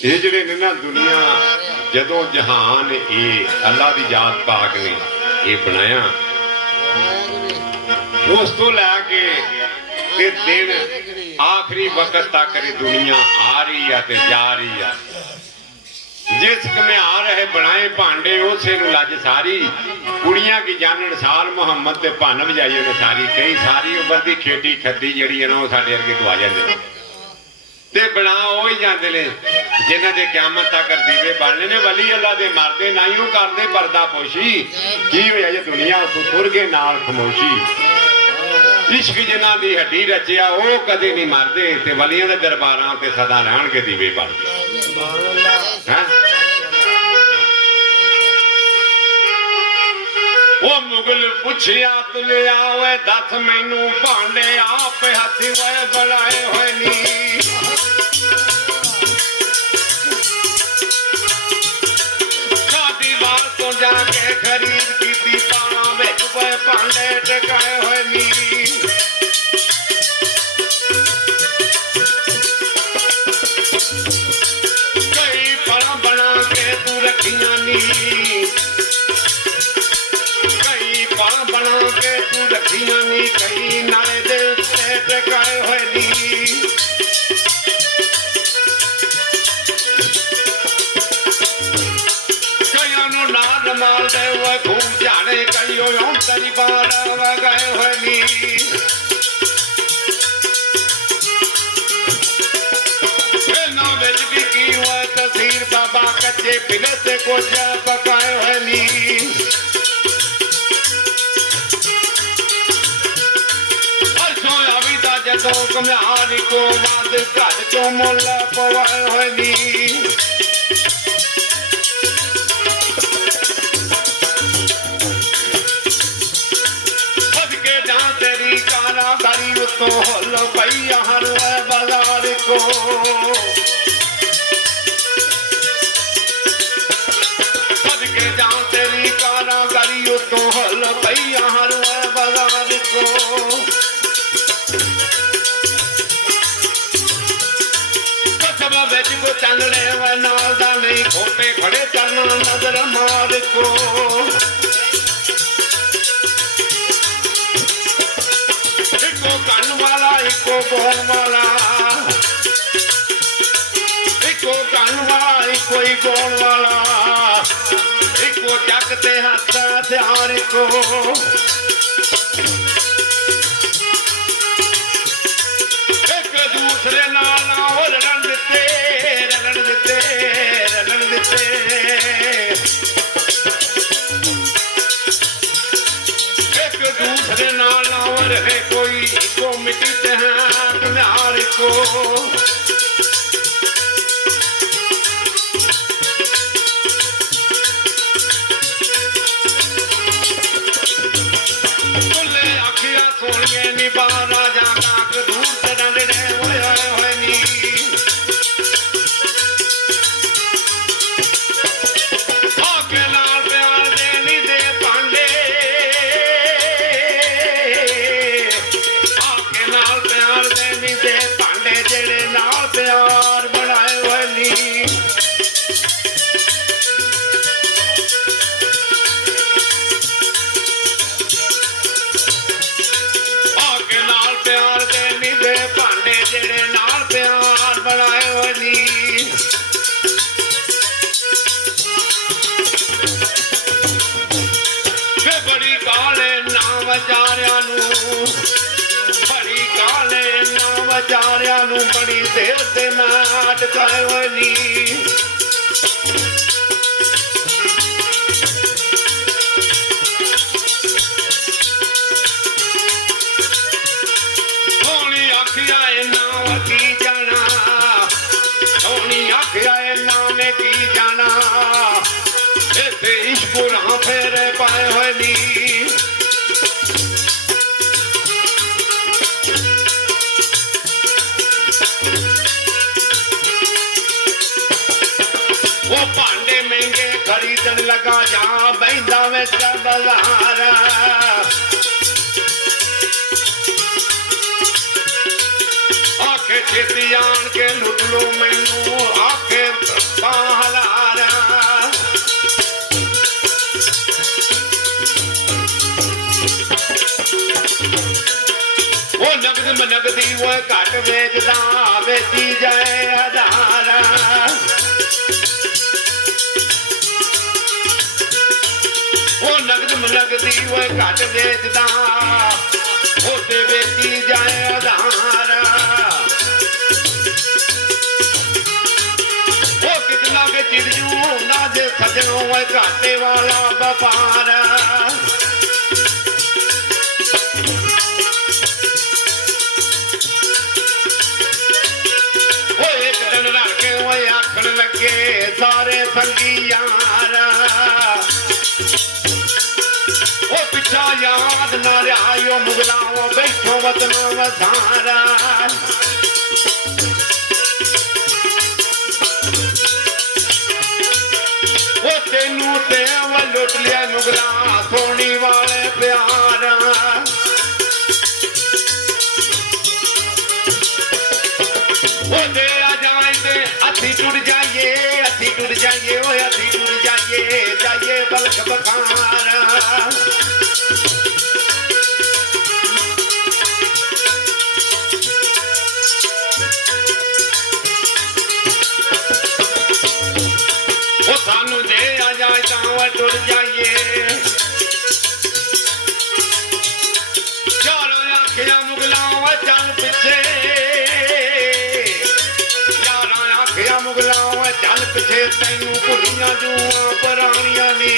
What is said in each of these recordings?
ये जिहड़े ने ना दुनिया जदों जहान ये अल्लाह दी जात पाक ने ये बनाया उस तो लैके दिन आखिरी वक्त तक दुनिया आ रही है ते जा रही है। जिस घमियार है बनाए भांडे उसे लज सारी कुड़ियां की जानन साल मुहम्मद ते भन बजाई उन्हें सारी कई सारी उम्र की खेटी खद्दी जी है ना साढ़े अगे गवा जाते ते बना वो ही जाते ने जिन्हों के क्यामत तक दीवे बनने ने वली अल्लाह दे मरदे ना ही करते पर्दा पोशी की होया जे दुनिया तुर गए नाल खमोशी। इश्क जिन्हां दी हड्डी रचिया वो कदे नहीं मरदे ते वलियां दे दरबारां ते सदा रहणगे दीवे बनदे। वो मुगल पुछया तुले आवे दस मैनू भांडे आप हथी वे बनाए होए नी शादी बाल तो जाके खरीद की पाना विच वे भांडे टकाए होए नी कई फल बना के तू रखियां नी बना के तू रखियां नी कई नाले दे टकाए होए नी कईयां नू नाल माल दे वो खूब जाने कई ओं तेरी बार गए होए नी ना विच भी की हुआ तसीर बाबा कच्चे पिले से कुछ पकाए होए नी जदों घमियार को मद घर चो मुल पवाए होए नी सदके जा तेरी कारागरी उतों हुल पई हर बाजार को सदके जा तेरी कारागरी उतों हुल पई हर बाजार को चंदड़े व नाल नहीं खोटे खड़े चलना नजर मार को इको कन वाला इको बोल वाला इको कन वाला इको ही बोल वाला इको चकते हाथ हथियार को एक दूसरे नाल रलन दिते एक दूसरे नाल है कोई को मिट्टी घमियार को तुले अखियां सोनिए निभा राजा काक दूर तरंडे होए नी प्यार बनाए वाली आके नाल प्यार देनी दे भांडे जेड़े नाल प्यार बनाए वाली बड़ी काले ना वचारिया बड़ी काले ना वचारिया बड़ी देर से नाट काए वाली सोनी आखिया ना की जाना सोनी आखिया ना में की जाना इसे इश्क राह फेरे पाए वाली वो भांडे महंगे खरीदन लगा जा बहदा में बाजार आखे छेती आन के लुट लो मैनू आखे पाहलारा वो नगद नगदी वो घट वेचदा वेची जाए हजारा वो नगदी वो घट वेचदा होते बेची जाए हजारा वो कितना के चिड़ियों ना जे सजनों वो घाटे वाला व्यापार वो एक दिन रख के वो आखन लगे सारे संगी यारा पिछा याद न रहा मुगलाओ बैठो वतनो वसारा वो तेनू ते लुट लिया मुगला सोनी वाले प्यारा वो दे आ जाए ते हथी टूट जाइए हथी टूट जाइए वो हथी टूट जाइए जाइए बल्क बखारा सानू दे आ जाए तो टुट जाइए चारों आखिया मुगलाओ चल पिछे चारों आखिया मुगलाओ चल पिछे तैनू भुलियां जुआं पुरानियां नी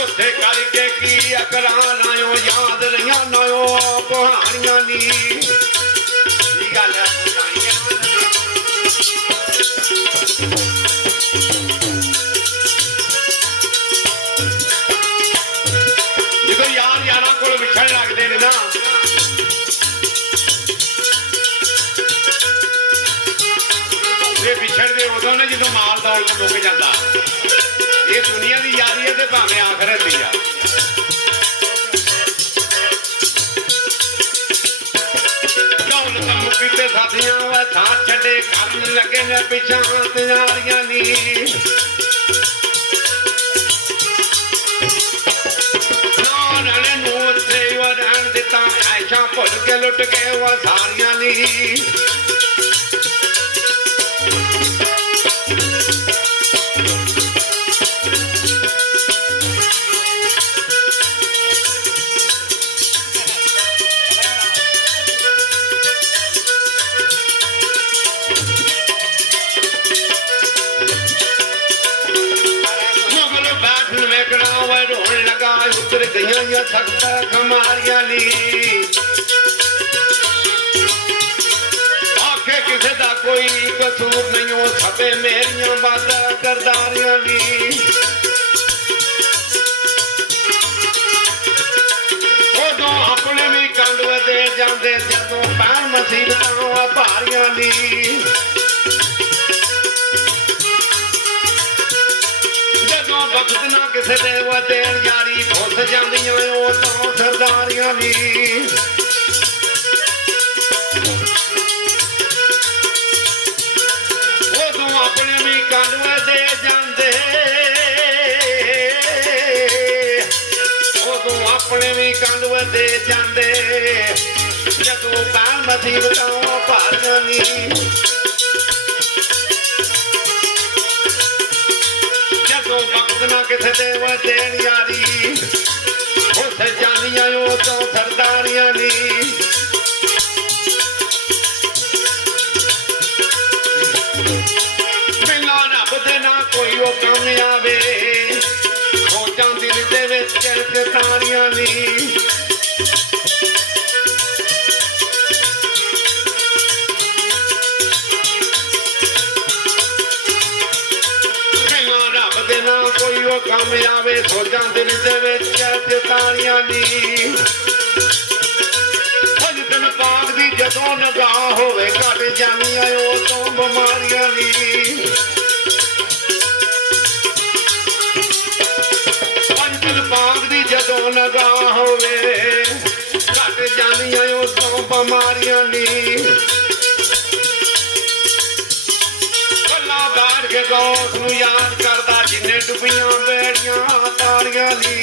उथे करके की अकराना याद रहियां नायो कहानियां नी जो यार यारा को विछड़ लगते हैं ना विछड़ते उदों ने जो माल दौड़ के मुक जाता ये दुनिया की यारी है तो भावें आखिरत दी आ मुकीते साथियां साथ छड़े करन लगे ने पिछा तैयारियां नी नाने नूर से वो रहन दिता ऐशा भुल के लुट के वो सारियां नी उतर गई सख्त खमारिया ली आखे किसे का कोई कसूर नहीं हो सके मेरिया बात करदारिया ली उदों अपने भी कंडव दे जाते जदों पैन मुसीबतां भारिया ली वक्त ना किसे दे देन यारी खुस जांदियां ओ तो सरदारियां नी उदों अपने भी कंडवे दे जांदे उदों अपने भी कंडवे दे जांदे जदों पैन मुसीबतां भारियां नी वक्त ना किसे देव देन यारी उस जानिया तो सरदारियां नी बिना रब दे ना कोई वो कम आवे हो जांदी दे विच तारियां नी कोई वो कम आवे सोचा दिल दे तारियां नी दिन पाक दी जदों निगाह होवे घट जानियां उदों बीमारियां नी दिन पाक दी जदों निगाह नी कला बैठ के दोस्त नूं याद करदा जिन्ने डुबियां बेड़ियां तारियां नी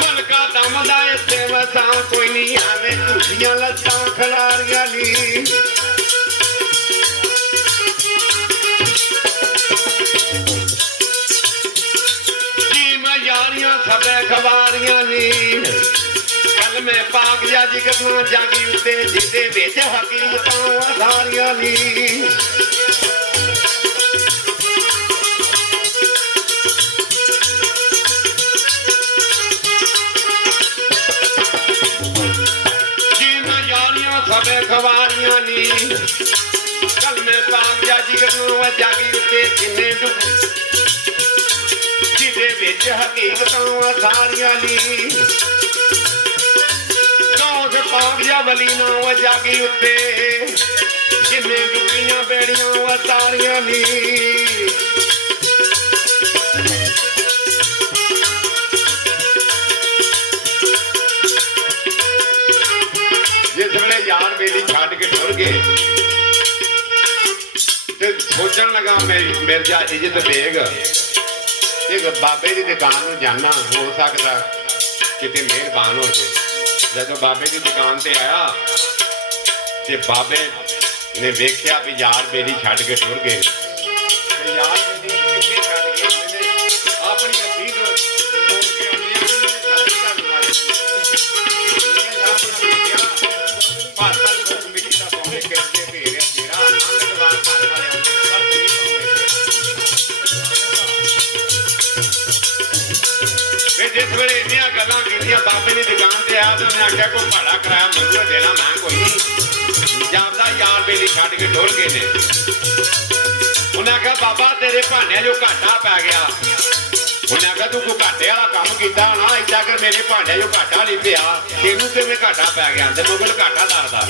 मलका दमदा इत्थे वसा कोई नहीं आवे झूठियां लत्तां खलारियां नी सबे खबारियां नी कल मैं पाक जा जिगरना जागी उते जिदे विच हकीकतां सारियां नी जी मैं यारियां सबे खबारियां नी कल मैं पाक जा जिगरना जागी उते जिन्ने विच हकीकतां सारियां नी गौस पाक जा वली नां जागी उत्ते जिन्ने डुबियां बेड़ियां तारियां नी जिस वेले यार बेली छड्ड के टुर गए ते सोचण लगा मिर्जा इज्जत बेग एक बाबे की दुकान में जाना हो सकता कितने मेहरबान हो जाए जब बाबे की दुकान से आया तो बाबे ने वेख्या भी यार बेली छड्ड के टुर गए यार बेली कितने छड्ड गए अपनी अखीर जिस वे इन गल्लां कीतियां बाबे की दुकान से आया तो उन्हें आख्या कोई भाड़ा किराया मंगू देना मैं कोई नहीं जापदा यार बेली छड्ड के टुर गए ने उन्हें आख्या बाबा तेरे भांडे जो घाटा पै गया उन्हें आख्या तू कोई घाटे वाला काम किया ना इदा कर मेरे भांडे जो घाटा नहीं पिया तेनू किवें घाटा पै गया ते मुगल घाटा दसदा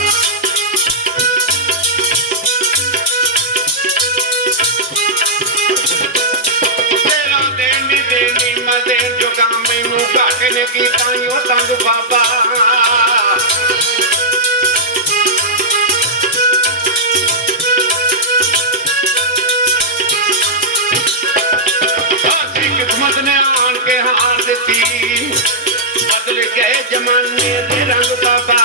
जो काम मैनू घाटे ने कीता ओ तंग बाबा किस्मत ने आन के हार दी बदल गए जमाने दे रंग बाबा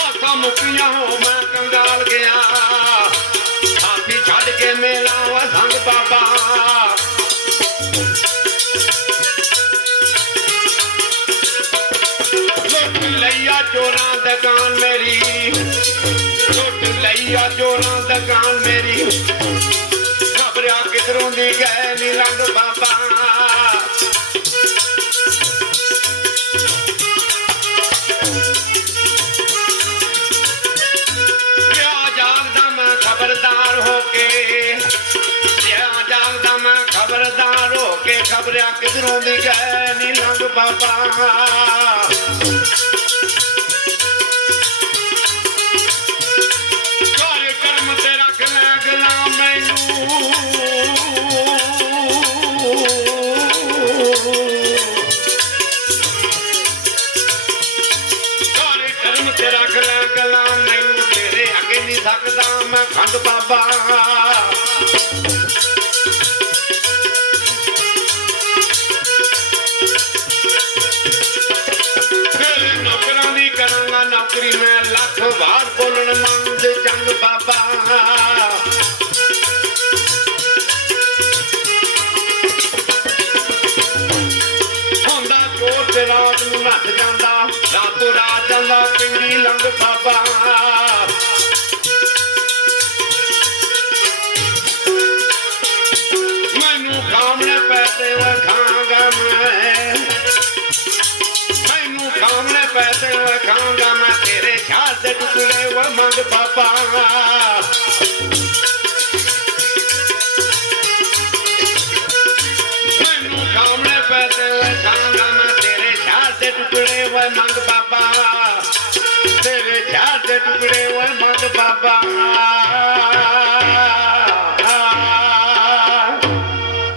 आसा मुकिया हो मैं कंगाल गया छड़ के मेला संग बाबा लुट लिया चोरा दुकान मेरी लुट लिया चोरा दुकान मेरी खबरिया किधरों दी गए नी रंग बाबा खबरदार होके जागदा मैं खबरदार होके खबरिया किधरों दी गए नी रंग बाबा सारे कर्म ते रख लै गला मैनू सारे कर्म ते रख लै गला मैनू तेरे अगे नहीं सकदा मैं खंड बाबा नौकरां दी करांगा नौकरी मैं लख वार बोलन मंद जंग बाबा होंदा चोर ते रात नूं नੱਠ जांदा रातों रात जांदा पिंडी लंघ बाबा खामने पैसे खांगा मैनू खामने पैसे खांगा मैं तेरे ख्याल से टुकड़े वो मंग बाबा मैनू खामने पैसे खांगा मैं तेरे ख्याल से टुकड़े वो मंग बाबा तेरे ख्याल से टुकड़े वो मंग बाबा